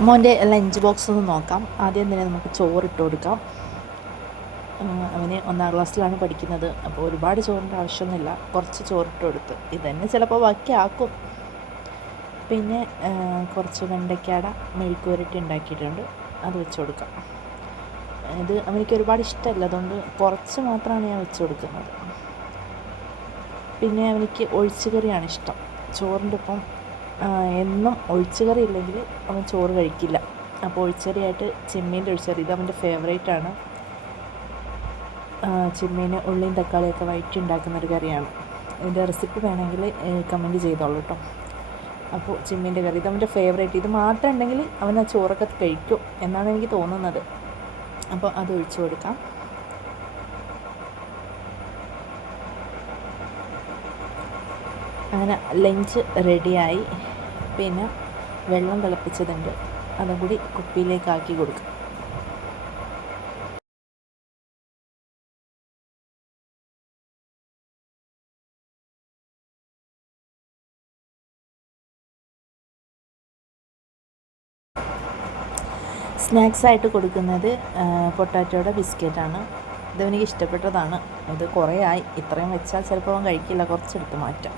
മോൻ്റെ lunch box ഒന്ന് നോക്കാം. ആദ്യം തന്നെ നമുക്ക് ചോറിട്ട് കൊടുക്കാം. അവന് 1ാം ക്ലാസ്സിലാണ് പഠിക്കുന്നത്. അപ്പോൾ ഒരുപാട് ചോറിൻ്റെ ആവശ്യമൊന്നുമില്ല. കുറച്ച് ചോറിട്ട് കൊടുത്ത് ഇത് തന്നെ ചിലപ്പോൾ ബാക്കി ആക്കും. പിന്നെ കുറച്ച് വെണ്ടയ്ക്കാട മെഴുക്കുവരട്ടി ഉണ്ടാക്കിയിട്ടുണ്ട്, അത് വെച്ച് കൊടുക്കാം. ഇത് അവനിക്ക് ഒരുപാട് ഇഷ്ടമല്ല, അതുകൊണ്ട് കുറച്ച് മാത്രമാണ് ഞാൻ വെച്ച് കൊടുക്കുന്നത്. പിന്നെ അവനിക്ക് ഒഴിച്ചുകറിയാണ് ഇഷ്ടം. ചോറിൻ്റെ ഒപ്പം എന്നും ഒഴിച്ചുകറി ഇല്ലെങ്കിൽ അവൻ ചോറ് കഴിക്കില്ല. അപ്പോൾ ഒഴിച്ചുകറിയായിട്ട് ചെമ്മീൻ്റെ ഒഴിച്ചുകറി, ഇത് അവൻ്റെ ഫേവറേറ്റാണ്. ചെമ്മീൻ ഉള്ളിയും തക്കാളിയൊക്കെ വഴറ്റി ഉണ്ടാക്കുന്നൊരു കറിയാണ്. ഇതിൻ്റെ റെസിപ്പി വേണമെങ്കിൽ കമൻറ്റ് ചെയ്തോളൂ കേട്ടോ. അപ്പോൾ ചെമ്മീൻ്റെ കറി ഇത് അവൻ്റെ ഫേവറേറ്റ്. ഇത് മാത്രം ഉണ്ടെങ്കിൽ അവൻ ആ ചോറൊക്കെ കഴിക്കും എന്നാണ് എനിക്ക് തോന്നുന്നത്. അപ്പോൾ അത് ഒഴിച്ചു കൊടുക്കാം. അങ്ങനെ ലഞ്ച് റെഡിയായി. പിന്നെ വെള്ളം തിളപ്പിച്ചതുണ്ട്, അതും കൂടി കുപ്പിയിലേക്ക് ആക്കി കൊടുക്കാം. സ്നാക്സായിട്ട് കൊടുക്കുന്നത് പൊട്ടാറ്റോയുടെ ബിസ്ക്കറ്റാണ്. ഇതെനിക്ക് ഇഷ്ടപ്പെട്ടതാണ്. ഇത് കുറേ ആയി, ഇത്രയും വെച്ചാൽ ചിലപ്പോൾ അവൻ കഴിക്കില്ല, കുറച്ചെടുത്ത് മാറ്റാം.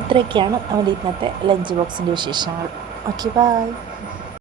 ഇത്രയൊക്കെയാണ് അവൻ്റെ ഇന്നത്തെ ലഞ്ച് ബോക്സിൻ്റെ വിശേഷങ്ങൾ. Okay, by.